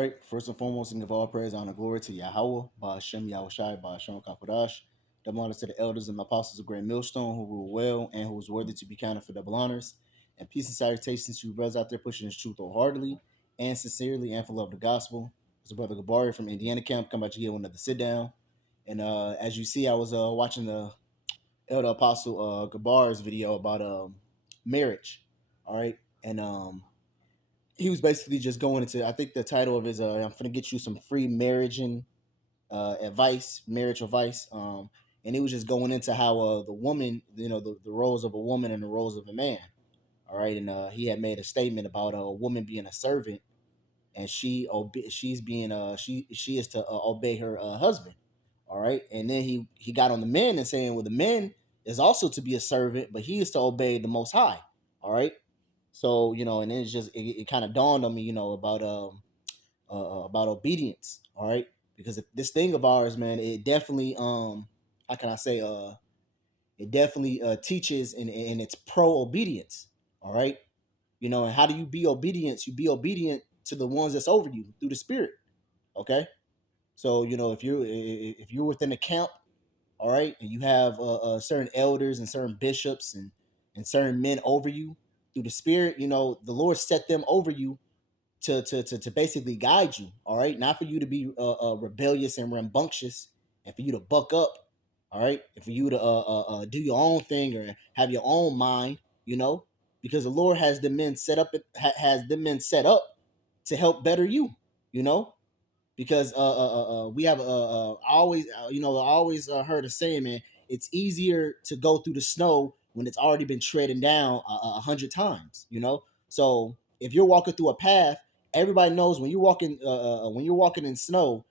right. First and foremost, and give all praise, honor, glory to Yahweh, Ba'ashem Yahushai, Ba'ashem Kakodash. Double honors to the elders and the apostles of Great Millstone who rule well and who is worthy to be counted for double honors. And peace and salutations to you brothers out there pushing this truth wholeheartedly and sincerely and for love of the gospel. It's a brother Gabari from Indiana camp. Come out to get one another sit down. And as you see, I was watching the elder apostle Gabar's video about marriage. All right. And he was basically just going into, I think the title of his I'm gonna get you some free marriage and advice, marriage advice. And he was just going into how the woman, the roles of a woman and the roles of a man. All right. And he had made a statement about a woman being a servant, and she's being she is to obey her husband. All right. And then he got on the men and saying, well, the men is also to be a servant, but he is to obey the Most High. All right. So, and then it kind of dawned on me, about obedience. All right, because this thing of ours, man, it definitely, how can I say, it definitely teaches and it's pro obedience. All right, and how do you be obedient? You be obedient to the ones that's over you through the Spirit. Okay, so if you're within a camp, all right, and you have certain elders and certain bishops and certain men over you through the Spirit, the Lord set them over you to basically guide you. All right, not for you to be rebellious and rambunctious, and for you to buck up. All right, and for you to do your own thing or have your own mind. Because the Lord has the men set up, has the men set up to help better you. You know, because we have I always heard a saying, man. It's easier to go through the snow when it's already been treading down 100 times. So if you're walking through a path, everybody knows when you're walking in snow,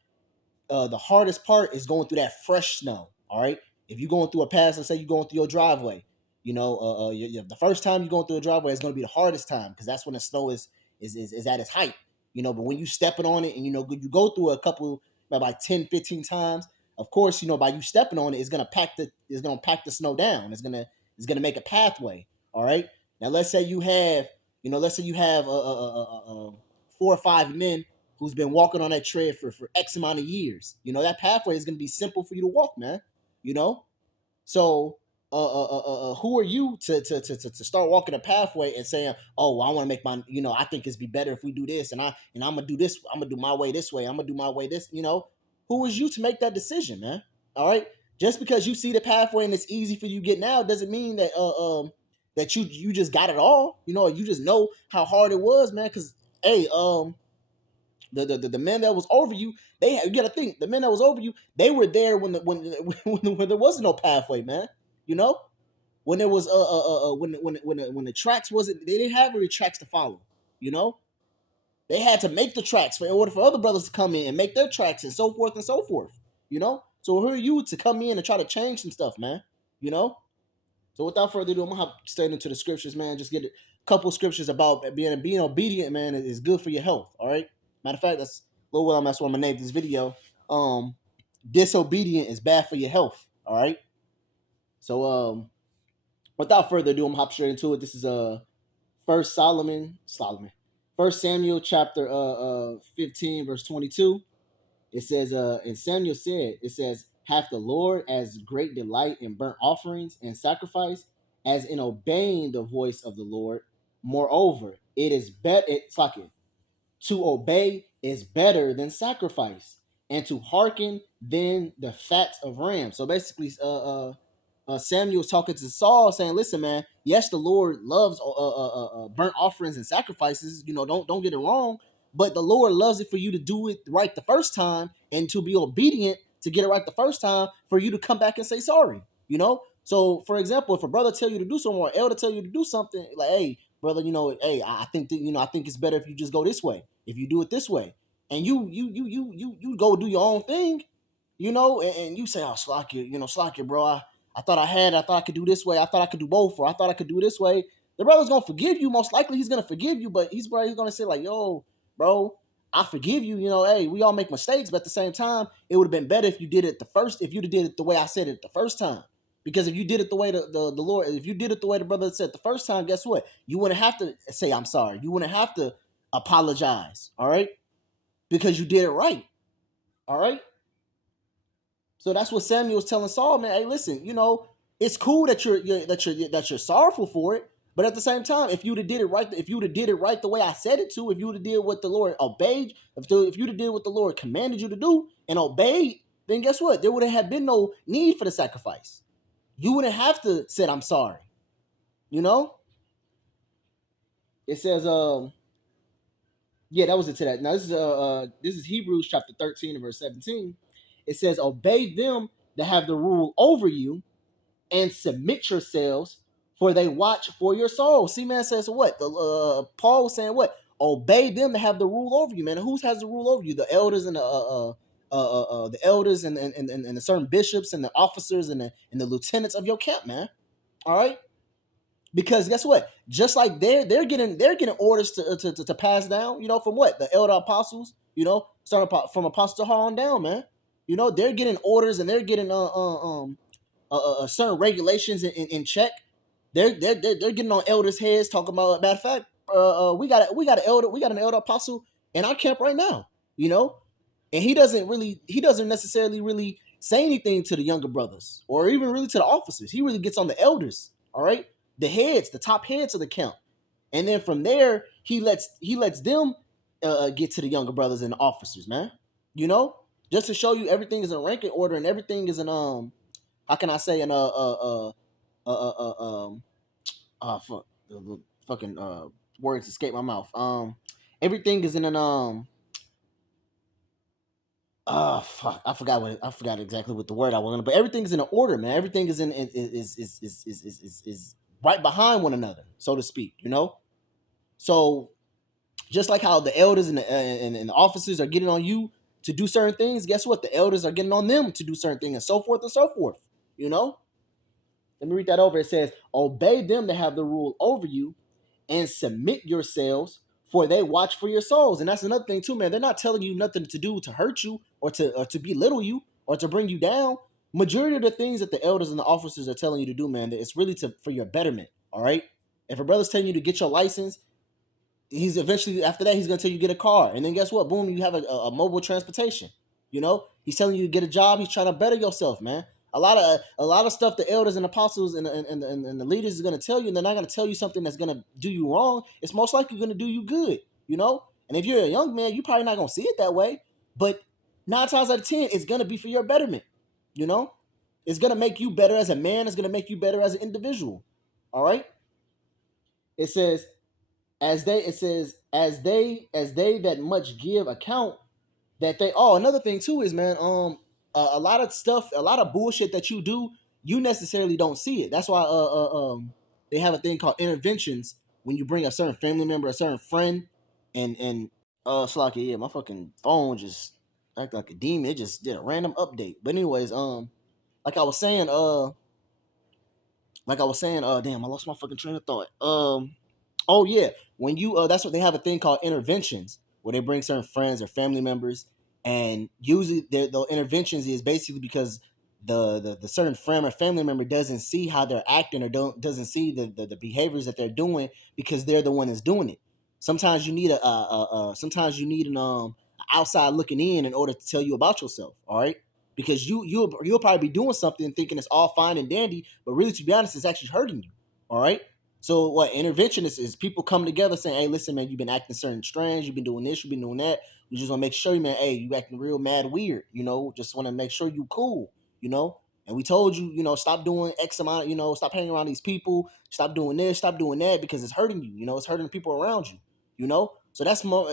the hardest part is going through that fresh snow. All right, if you're going through a pass, let's say you're going through your driveway, the first time you're going through a driveway is going to be the hardest time because that's when the snow is at its height. But when you stepping on it and you go through a couple about 10, 15 times, of course, by you stepping on it, it's gonna pack the snow down. It's gonna make a pathway. All right. Now let's say you have 4 or 5 men who's been walking on that tread for X amount of years. That pathway is going to be simple for you to walk, man. So who are you to start walking a pathway and saying, oh, I want to make I think it's be better if we do this, and I'm gonna do this, I'm gonna do my way this way, I'm gonna do my way this. Who is you to make that decision, man? All right, just because you see the pathway and it's easy for you to get now doesn't mean that that you just got it all. You just know how hard it was, man. Because hey, the men that was over you, you gotta think the men that was over you, they were there when when there was no pathway, man. When there was when the tracks wasn't, they didn't have any tracks to follow. They had to make the tracks in order for other brothers to come in and make their tracks and so forth and so forth. So who are you to come in and try to change some stuff, man? So without further ado, I'm gonna straight into the scriptures, man. Just get a couple scriptures about being obedient, man. Is good for your health. All right. Matter of fact, that's that's what I'm gonna name this video. Disobedient is bad for your health. All right. So without further ado, I'm gonna hop straight into it. This is First Samuel chapter 15 verse 22. It says, and Samuel said, it says, hath the Lord as great delight in burnt offerings and sacrifice as in obeying the voice of the Lord. Moreover, it is better. It's like it. To obey is better than sacrifice, and to hearken than the fat of rams. So basically, Samuel was talking to Saul, saying, "Listen, man. Yes, the Lord loves burnt offerings and sacrifices. Don't get it wrong. But the Lord loves it for you to do it right the first time and to be obedient to get it right the first time for you to come back and say sorry. So, for example, if a brother tell you to do something or elder tell you to do something, like, hey, brother, hey, I think that, I think it's better if you just go this way. If you do it this way, and you go do your own thing, and you say, oh, slack it, bro. I thought I could do this way. I thought I could do both, or I thought I could do it this way. The brother's gonna forgive you. Most likely, he's gonna forgive you, but he's gonna say like, yo, bro, I forgive you. Hey, we all make mistakes, but at the same time, it would have been better if you did it if you did it the way I said it the first time. Because if you did it the way the Lord, if you did it the way the brother said the first time, guess what? You wouldn't have to say I'm sorry. You wouldn't have to apologize. All right. because you did it right. All right. So that's what Samuel was telling Saul, man. Hey, listen, it's cool that you're sorrowful for it, but at the same time, if you'd have did it right, if you'd have did it right the way I said it to, if you'd have did what the Lord obeyed, if you'd have did what the Lord commanded you to do and obeyed, then guess what? There would have been no need for the sacrifice. You wouldn't have to said I'm sorry. You know. It says, yeah, that was it to that. Now this is Hebrews chapter 13 and verse 17. It says, obey them that have the rule over you and submit yourselves, for they watch for your soul. See, man, says what? Paul was saying what? Obey them that have the rule over you, man. And who has the rule over you? The elders and the elders and the certain bishops and the officers and the lieutenants of your camp, man. All right. Because guess what? Just like they're getting orders to pass down. From what the elder apostles. Starting from apostle to on down, man. They're getting orders and they're getting certain regulations in check. They're getting on elders' heads, talking about. Matter of fact, we got an elder apostle in our camp right now. And he doesn't necessarily really say anything to the younger brothers or even really to the officers. He really gets on the elders. All right, the top heads of the camp, and then from there he lets them get to the younger brothers and the officers, man. You know, just to show you everything is in ranking order and everything is in how can I say in fuck the fucking words escape my mouth. Everything is in an fuck, I forgot exactly what the word I wanted, but everything is in an order, man. Everything is in is right behind one another, so to speak. So just like how the elders and the officers are getting on you to do certain things, guess what? The elders are getting on them to do certain things, and so forth and so forth. You know. Let me read that over. It says, "Obey them that have the rule over you, and submit yourselves, for they watch for your souls." And that's another thing too, man. They're not telling you nothing to do to hurt you or to belittle you or to bring you down. Majority of the things that the elders and the officers are telling you to do, man, it's really for your betterment. All right. If a brother's telling you to get your license, he's eventually after that he's gonna tell you get a car, and then guess what? Boom, you have a mobile transportation. He's telling you to get a job. He's trying to better yourself, man. A lot of stuff the elders and apostles and the leaders is gonna tell you, and they're not gonna tell you something that's gonna do you wrong. It's most likely gonna do you good. And if you're a young man, you probably not gonna see it that way, but 9 times out of 10, it's gonna be for your betterment. You know, it's gonna make you better as a man. It's gonna make you better as an individual. All right. It says as they that much give account that they another thing too is, man, a lot of stuff, a lot of bullshit that you do, you necessarily don't see it. That's why they have a thing called interventions when you bring a certain family member, a certain friend, and Slocky, yeah, my fucking phone just act like a demon. It just did a random update. But anyways, like I was saying, damn, I lost my fucking train of thought. Oh yeah, when you that's what they have a thing called interventions where they bring certain friends or family members, and usually the interventions is basically because the certain friend or family member doesn't see how they're acting or doesn't see the behaviors that they're doing because they're the one that's doing it. Sometimes you need sometimes you need an outside looking in order to tell you about yourself. All right. Because you'll probably be doing something thinking it's all fine and dandy, but really, to be honest, it's actually hurting you. All right. So what intervention is people coming together saying, "Hey, listen, man, you've been acting certain strange. You've been doing this. You've been doing that. We just want to make sure, man. Hey, you acting real mad weird. Just want to make sure you cool. And we told you, stop doing X amount. Stop hanging around these people. Stop doing this. Stop doing that because it's hurting you. It's hurting the people around you. So that's more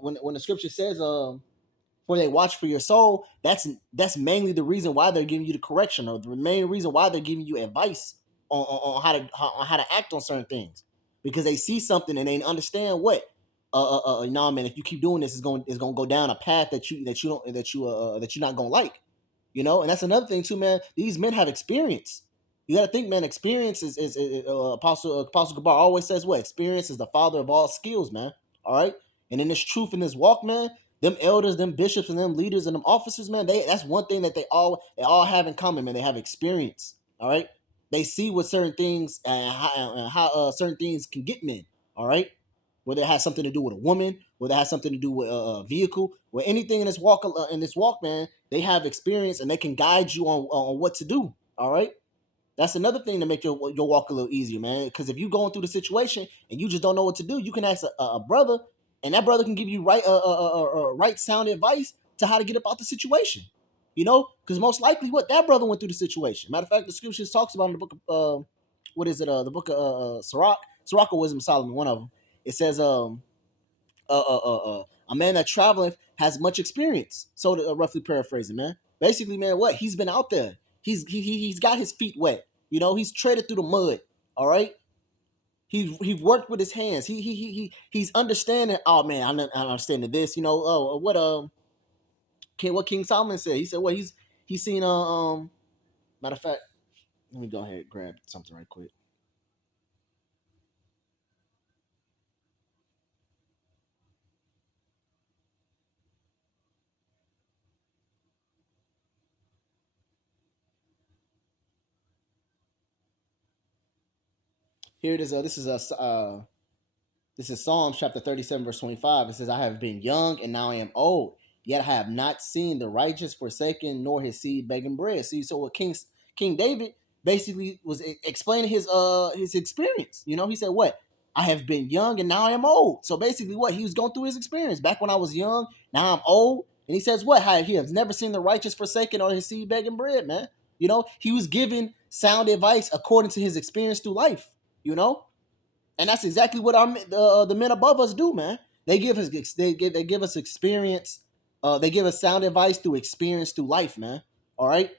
when the scripture says, where they watch for your soul, that's mainly the reason why they're giving you the correction, or the main reason why they're giving you advice on how to act on certain things, because they see something and they understand what nah, man, if you keep doing this, it's gonna go down a path that you're not gonna like. And that's another thing too, man. These men have experience. You got to think, man. Experience is Apostle Gabar always says what experience is the father of all skills, man. All right, and in this truth, in this walk, man, them elders, them bishops, and them leaders and them officers, man, that's one thing that they all have in common, man. They have experience. All right, they see what certain things and how certain things can get men. All right, whether it has something to do with a woman whether it has something to do with a vehicle, or anything in this walk, man, they have experience and they can guide you on what to do. All right. That's another thing to make your walk a little easier, man. Because if you're going through the situation and you just don't know what to do, you can ask a brother, and that brother can give you right sound advice to how to get about the situation. You know, because most likely, what that brother went through the situation. Matter of fact, the scriptures talks about in the book of what is it? The book of Sirach or Wisdom of Solomon, one of them. It says, a man that traveling has much experience. So roughly paraphrasing, man. Basically, man, what he's been out there. He's got his feet wet. You know, he's treaded through the mud. All right. He worked with his hands. He's understanding. Oh man, I'm understanding this. You know, what King Solomon said. He said, well, he's seen matter of fact, let me go ahead and grab something right quick. Here it is. This is Psalms chapter 37, verse 25. It says, I have been young and now I am old, yet I have not seen the righteous forsaken, nor his seed begging bread. See, so what King David basically was explaining his experience. You know, he said, what? I have been young and now I am old. So basically, what? He was going through his experience. Back when I was young, now I'm old. And he says, what? He has never seen the righteous forsaken or his seed begging bread, man. You know, he was giving sound advice according to his experience through life, you know? And that's exactly what the men above us do, man. They give us experience. They give us sound advice through experience through life, man. All right,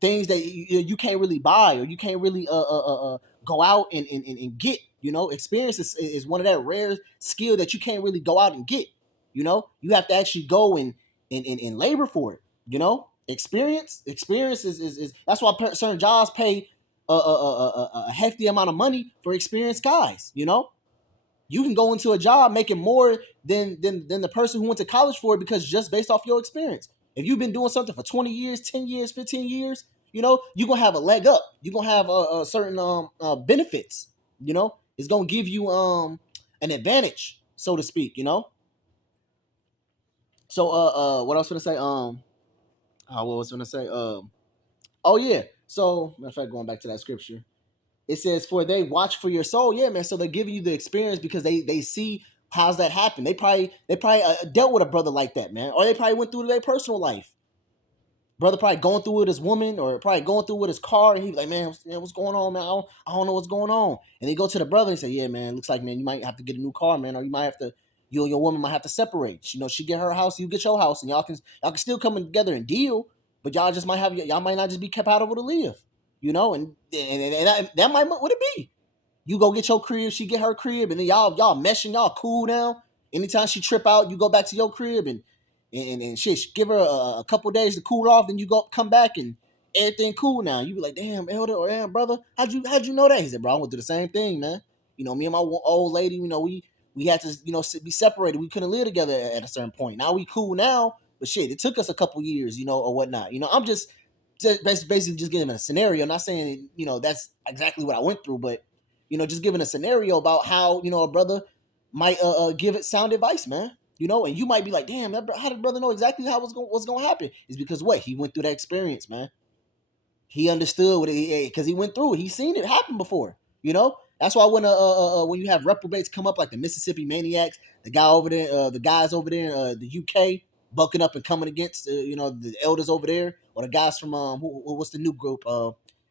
things that you can't really buy or you can't really go out and get. You know, experience is one of that rare skill that you can't really go out and get. You know, you have to actually go and labor for it. You know, experience is that's why certain jobs pay a hefty amount of money for experienced guys. You know, you can go into a job making more than the person who went to college for it because just based off your experience. If you've been doing something for 20 years, 10 years, 15 years, you know, you're gonna have a leg up. You're gonna have a certain benefits. You know, it's gonna give you an advantage, so to speak. You know. So what I was gonna say what was I gonna say oh yeah. So matter of fact, going back to that scripture, it says, "For they watch for your soul." Yeah, man. So they're giving you the experience because they see how's that happen. They probably dealt with a brother like that, man, or they probably went through their personal life. Brother probably going through with his woman, or probably going through with his car, and he's like, man, what's going on, man? I don't know what's going on." And they go to the brother and say, "Yeah, man, looks like, man, you might have to get a new car, man, or you might have to." You and your woman might have to separate. You know, she get her house, you get your house, and y'all can still come together and deal, but y'all might not just be compatible to live. You know, and that might what it be. You go get your crib, she get her crib, and then y'all meshing, y'all cool now. Anytime she trip out, you go back to your crib and shit. Give her a couple days to cool off, then you go come back and everything cool now. You be like, damn, elder or damn brother, how'd you know that? He said, bro, I went through the same thing, man. You know, me and my old lady, you know, we had to, you know, be separated. We couldn't live together at a certain point. Now we cool now, but shit, it took us a couple years, you know, or whatnot. You know, I'm just basically just giving a scenario. I'm not saying, you know, that's exactly what I went through, but you know, just giving a scenario about how, you know, a brother might give it sound advice, man. You know, and you might be like, damn, how did brother know exactly how what's going to happen? It's because what? He went through that experience, man. He understood what it because he went through it. He's seen it happen before. You know, that's why when you have reprobates come up like the Mississippi Maniacs, the guys over there in the UK bucking up and coming against you know, the elders over there, or the guys from what's the new group?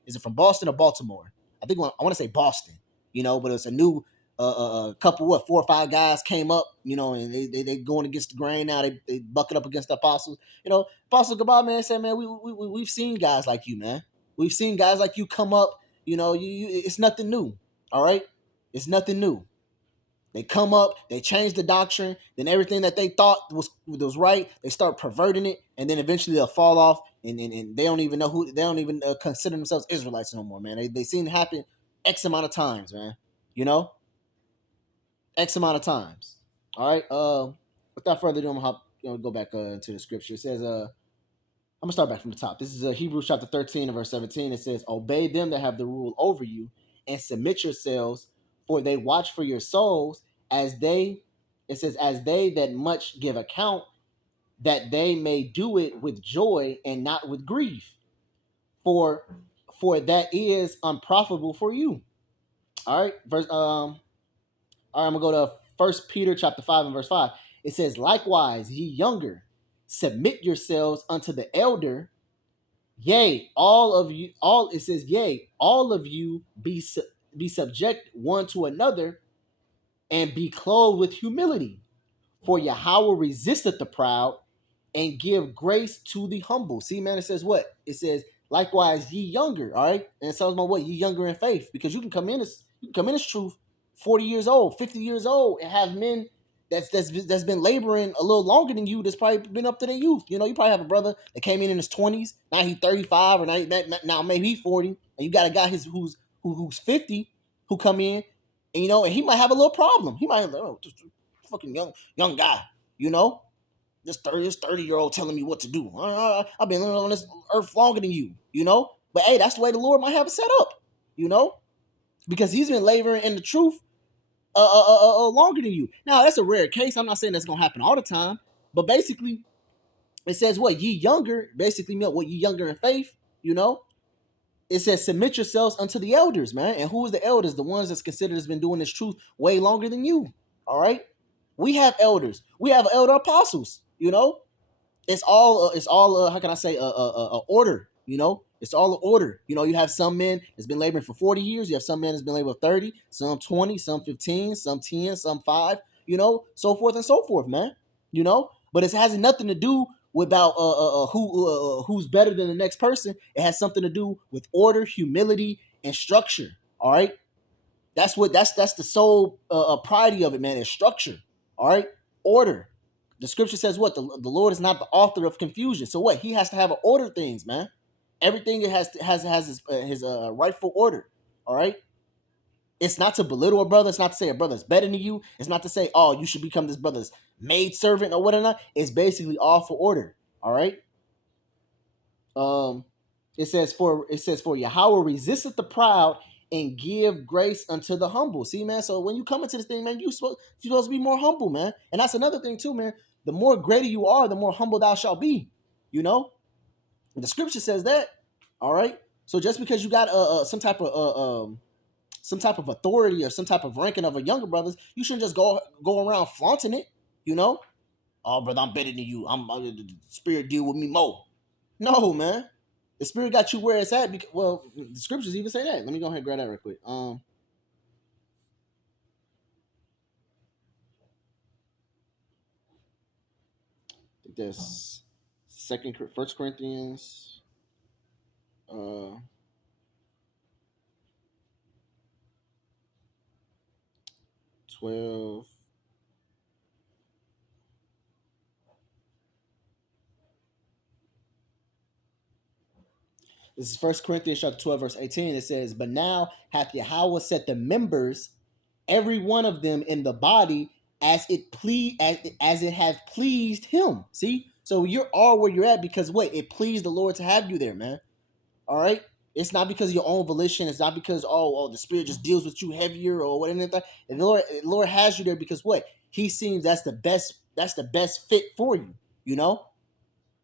Is it from Boston or Baltimore? I think I want to say Boston. You know, but it's a new couple, 4 or 5 guys came up, you know, and they going against the grain now. They bucking up against the apostles. You know, Apostle Gabal, man, said, man, we've seen guys like you, man. We've seen guys like you come up. You know, it's nothing new. All right, it's nothing new. They come up, they change the doctrine, then everything that they thought was right, they start perverting it, and then eventually they'll fall off, and they don't even know who, they don't even consider themselves Israelites no more, man. They seen it happen X amount of times, man. You know, X amount of times. All right. Without further ado, I'm gonna go back into the scripture. It says, I'm gonna start back from the top. This is Hebrews chapter 13 and verse 17. It says, "Obey them that have the rule over you, and submit yourselves, for they watch for your souls, as they It says, as they that much give account, that they may do it with joy and not with grief, for that is unprofitable for you. All right, all right, I'm gonna go to First Peter chapter 5 and verse 5. It says, likewise, ye younger, submit yourselves unto the elder. Yea, all of you, all it says, yea, all of you be subject one to another, and be clothed with humility. For Yahweh resisteth the proud, and give grace to the humble. See, man, it says what? It says, likewise, ye younger, all right? And it tells about what? Ye younger in faith, because you can come in as truth, 40 years old, 50 years old, and have men that's been laboring a little longer than you, that's probably been up to their youth. You know, you probably have a brother that came in his 20s, now he's 35, or now maybe he's 40, and you got a guy who's 50 who come in, and you know, and he might have a little problem. He might have, oh, just fucking young guy, you know, this 30-year-old telling me what to do. I've been living on this earth longer than you, you know? But hey, that's the way the Lord might have it set up, you know? Because he's been laboring in the truth longer than you. Now, that's a rare case. I'm not saying that's going to happen all the time. But basically, it says what? Ye younger, basically, what? Ye younger in faith, you know? It says, submit yourselves unto the elders, man. And who is the elders? The ones that's considered has been doing this truth way longer than you, all right? We have elders. We have elder apostles, you know? It's all how can I say order, you know? It's all an order. You know, you have some men that's been laboring for 40 years, you have some men that's been laboring 30, some 20, some 15, some 10, some 5, you know, so forth and so forth, man. You know? But it has nothing to do with about who's better than the next person. It has something to do with order, humility, and structure. All right? That's the sole priority of it, man, is structure. All right? Order. The scripture says what? The Lord is not the author of confusion. So what? He has to have an order things, man. Everything has his rightful order. All right. It's not to belittle a brother. It's not to say a brother's better than you. It's not to say, oh, you should become this brother's maid servant or whatnot. It's basically all for order. All right. Um, it says for Yahweh resisteth the proud and give grace unto the humble. See, man. So when you come into this thing, man, you're supposed to be more humble, man. And that's another thing too, man. The more greater you are, the more humble thou shalt be. You know, the scripture says that. All right. So just because you got some type of authority or some type of ranking of a younger brothers, you shouldn't just go around flaunting it. You know, oh brother, I'm better than you. The spirit deal with me more. No, man. The spirit got you where it's at. Well, the scriptures even say that. Let me go ahead and grab that real quick. I think that's First Corinthians, uh, 12. This is First Corinthians chapter 12, verse 18. It says, but now hath Yahweh set the members, every one of them in the body, as it hath pleased him. See? So you're all where you're at because what? It pleased the Lord to have you there, man. All right? It's not because of your own volition. It's not because, the spirit just deals with you heavier or whatever. And the Lord has you there because what? He seems that's the best fit for you, you know?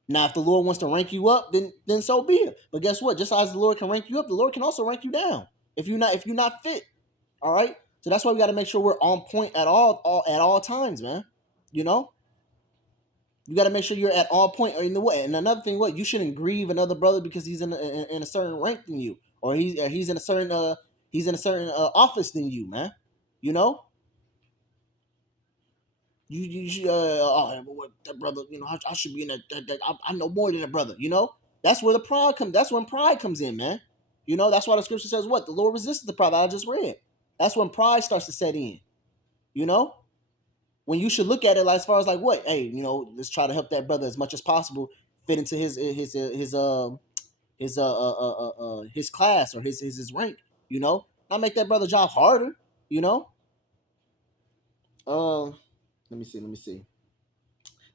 Now, if the Lord wants to rank you up, then so be it. But guess what? Just as the Lord can rank you up, the Lord can also rank you down if you're not fit. All right. So that's why we got to make sure we're on point at all times, man. You know, you got to make sure you're at all point. Or in the way. And another thing, what? You shouldn't grieve another brother because he's in a certain rank than you, or he's in a certain office than you, man. You know, you should, what that brother, you know, I should be in that I know more than a brother, you know. That's where the pride comes. That's when pride comes in, man. You know, that's why the scripture says what? The Lord resisted the pride that I just read. That's when pride starts to set in. You know, when you should look at it like, as far as like what? Hey, you know, let's try to help that brother as much as possible fit into his class or his rank. You know, not make that brother job harder. You know. Um, let me see. Let me see.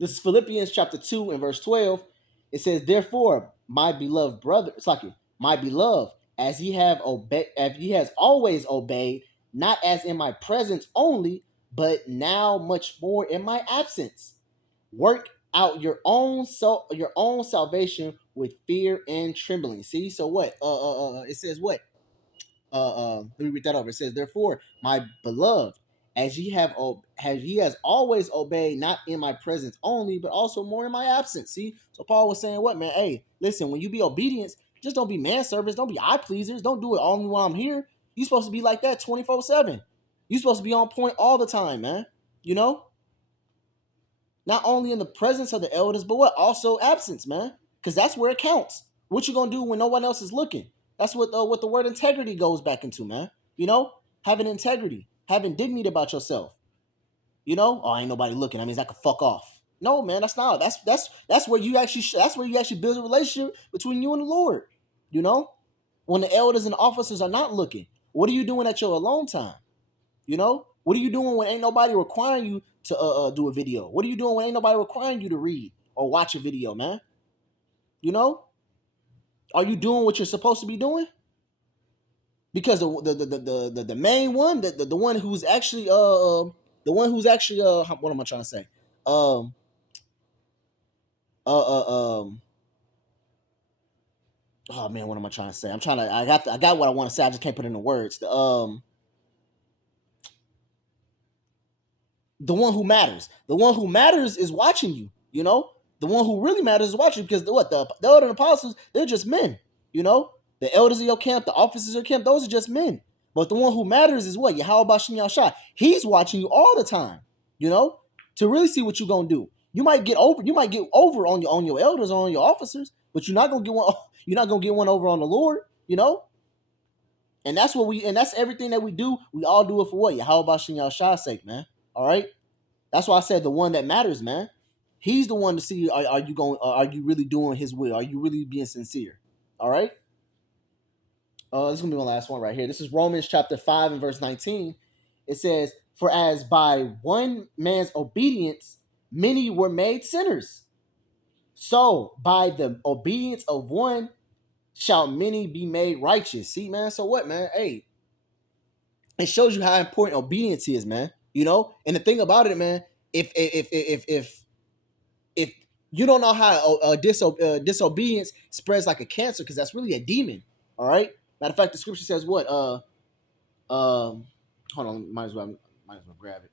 This is Philippians chapter 2 and verse 12. It says, therefore, my beloved brother, it's like my beloved, as he has always obeyed, not as in my presence only, but now much more in my absence. Work out your own salvation with fear and trembling. See, so what? It says what? Let me read that over. It says, "Therefore, my beloved, as he has always obeyed, not in my presence only, but also more in my absence." See, so Paul was saying, "What, man? Hey, listen, when you be obedient, just don't be man servants, don't be eye pleasers, don't do it only while I'm here. You supposed to be like that 24/7. You supposed to be on point all the time, man. You know, not only in the presence of the elders, but what also absence, man, because that's where it counts. What you gonna do when no one else is looking? That's what the word integrity goes back into, man. You know, having integrity, having dignity about yourself. You know, oh, ain't nobody looking. That means I can fuck off. No, man, that's not. That's where you actually that's where you actually build a relationship between you and the Lord. You know, when the elders and the officers are not looking, what are you doing at your alone time? You know, what are you doing when ain't nobody requiring you to do a video? What are you doing when ain't nobody requiring you to read or watch a video, man? You know, are you doing what you're supposed to be doing? Because the main one, the one who's actually the one who's actually what am I trying to say? Um uh uh um oh man, what am I trying to say? I got what I want to say. I just can't put it into words. The one who matters. The one who matters is watching you. You know, the one who really matters is watching you because the elder apostles, they're just men. You know, the elders of your camp, the officers of your camp, those are just men. But the one who matters is what? Yahweh Bashim Yahshua. He's watching you all the time. You know, to really see what you're gonna do. You might get over. You might get over on your elders or on your officers, but you're not gonna get one. You're not gonna get one over on the Lord. You know, and that's everything that we do. We all do it for what? Yahweh Bashim Yahshua's sake, man. All right. That's why I said the one that matters, man. He's the one to see are you going are you really doing his will? Are you really being sincere? All right. This is gonna be my last one right here. This is Romans chapter 5 and verse 19. It says, "For as by one man's obedience many were made sinners, so by the obedience of one shall many be made righteous." See, man. So what, man? Hey, it shows you how important obedience is, man. You know, and the thing about it, man, if you don't know how disobedience spreads like a cancer, because that's really a demon. All right. Matter of fact, the scripture says what? Hold on. Might as well grab it.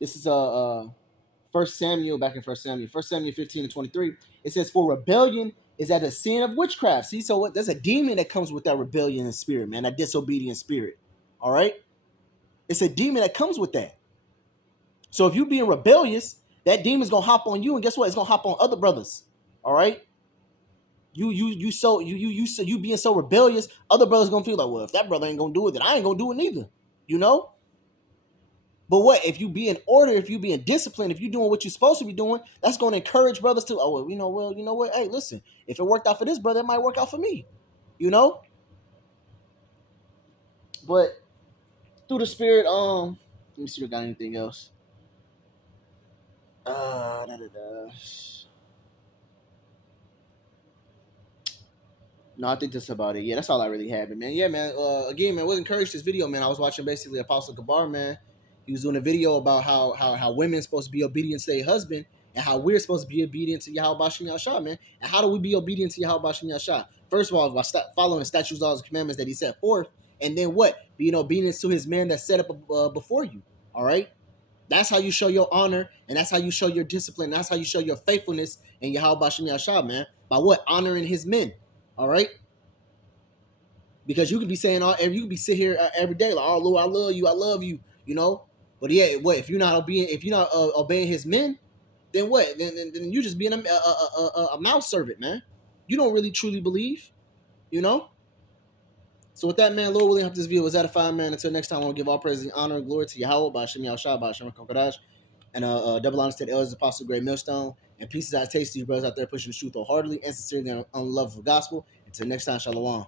This is First Samuel, back in First Samuel 15 and 23. It says, "For rebellion is at the sin of witchcraft." See, so what? There's a demon that comes with that rebellion spirit, man. That disobedient spirit. All right. It's a demon that comes with that. So if you being rebellious, that demon's gonna hop on you, and guess what? It's gonna hop on other brothers. All right. You being so rebellious, other brothers gonna feel like, well, if that brother ain't gonna do it, then I ain't gonna do it neither. You know. But what if you be in order? If you be in discipline, if you doing what you're supposed to be doing, that's gonna encourage brothers to. Oh, well, you know what? Hey, listen, if it worked out for this brother, it might work out for me. You know. But through the spirit, let me see if I got anything else. Da, da, da. No, I think that's about it. Yeah, that's all I really had, man. Yeah, man. Again, man, what encouraged this video, man? I was watching basically Apostle Gabar, man. He was doing a video about how women supposed to be obedient to their husband and how we're supposed to be obedient to Yahweh Bashim Yahshua, man. And how do we be obedient to Yahweh Bashim Yahshua? First of all, by following the statutes, laws, and commandments that he set forth, and then what? Being obedient to his man that's set up before you. All right. That's how you show your honor, and that's how you show your discipline. That's how you show your faithfulness in Yahweh Bashim Yahshua, man. By what? Honoring his men. All right. Because you could be saying you could be sit here every day like, "Oh Lord, I love you," you know. But yeah, what if you're not obeying his men? Then what? Then you just being a mouth servant, man. You don't really truly believe, you know. So with that, man, Lord willing, hope this video was edifying, man. Until next time, I want to give all praise and honor and glory to Yahweh by Shem Yahshua by Shem Kokodash, and double honors to the elders, apostle, great millstone, and pieces I taste these brothers out there pushing the truth wholeheartedly and sincerely on the love of the gospel. Until next time, shalom.